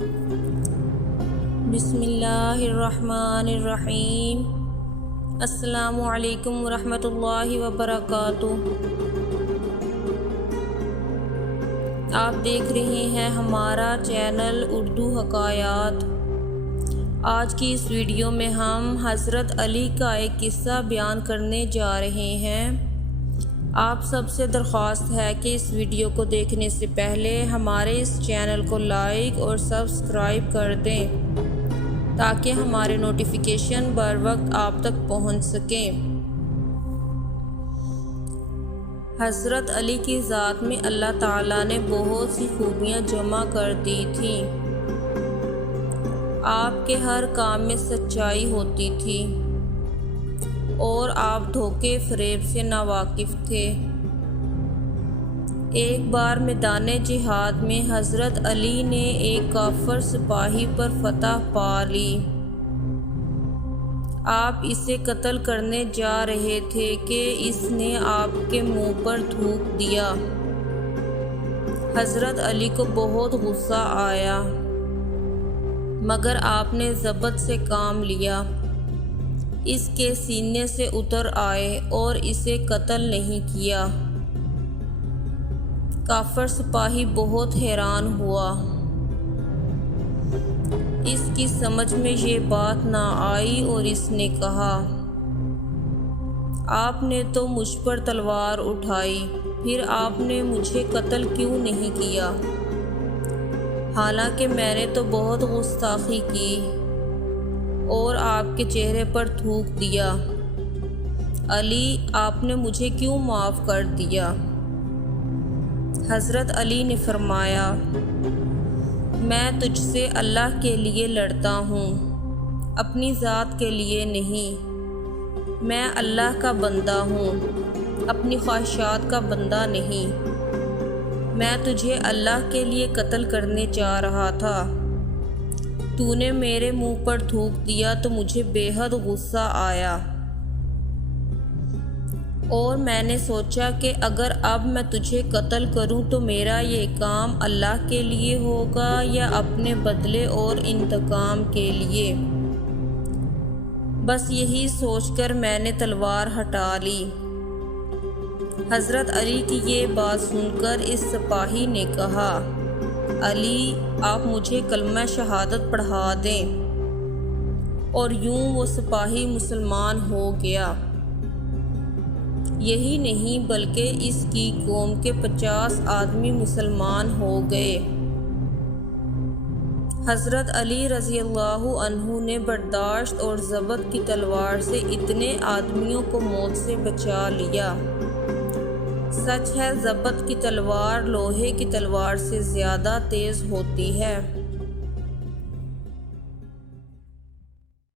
بسم اللہ الرحمن الرحیم۔ السلام علیکم ورحمۃ اللہ وبرکاتہ۔ آپ دیکھ رہے ہیں ہمارا چینل اردو حکایات۔ آج کی اس ویڈیو میں ہم حضرت علی کا ایک قصہ بیان کرنے جا رہے ہیں۔ آپ سب سے درخواست ہے کہ اس ویڈیو کو دیکھنے سے پہلے ہمارے اس چینل کو لائک اور سبسکرائب کر دیں تاکہ ہمارے نوٹیفیکیشن بر وقت آپ تک پہنچ سکیں۔ حضرت علی کی ذات میں اللہ تعالیٰ نے بہت سی خوبیاں جمع کر دی تھیں۔ آپ کے ہر کام میں سچائی ہوتی تھی اور آپ دھوکے فریب سے ناواقف تھے۔ ایک بار میدان جہاد میں حضرت علی نے ایک کافر سپاہی پر فتح پا لی۔ آپ اسے قتل کرنے جا رہے تھے کہ اس نے آپ کے منہ پر تھوک دیا۔ حضرت علی کو بہت غصہ آیا، مگر آپ نے ضبط سے کام لیا، اس کے سینے سے اتر آئے اور اسے قتل نہیں کیا۔ کافر سپاہی بہت حیران ہوا۔ اس کی سمجھ میں یہ بات نہ آئی اور اس نے کہا، آپ نے تو مجھ پر تلوار اٹھائی، پھر آپ نے مجھے قتل کیوں نہیں کیا؟ حالانکہ میں نے تو بہت گستاخی کی اور آپ کے چہرے پر تھوک دیا۔ علی، آپ نے مجھے کیوں معاف کر دیا؟ حضرت علی نے فرمایا، میں تجھ سے اللہ کے لیے لڑتا ہوں، اپنی ذات کے لیے نہیں۔ میں اللہ کا بندہ ہوں، اپنی خواہشات کا بندہ نہیں۔ میں تجھے اللہ کے لیے قتل کرنے جا رہا تھا، تو نے میرے منہ پر تھوک دیا تو مجھے بے حد غصہ آیا، اور میں نے سوچا کہ اگر اب میں تجھے قتل کروں تو میرا یہ کام اللہ کے لیے ہوگا یا اپنے بدلے اور انتقام کے لیے۔ بس یہی سوچ کر میں نے تلوار ہٹا لی۔ حضرت علی کی یہ بات سن کر اس سپاہی نے کہا، علی، آپ مجھے کلمہ شہادت پڑھا دیں، اور یوں وہ سپاہی مسلمان ہو گیا۔ یہی نہیں بلکہ اس کی قوم کے 50 آدمی مسلمان ہو گئے۔ حضرت علی رضی اللہ عنہ نے برداشت اور ضبط کی تلوار سے اتنے آدمیوں کو موت سے بچا لیا۔ سچ ہے، ضبط کی تلوار لوہے کی تلوار سے زیادہ تیز ہوتی ہے۔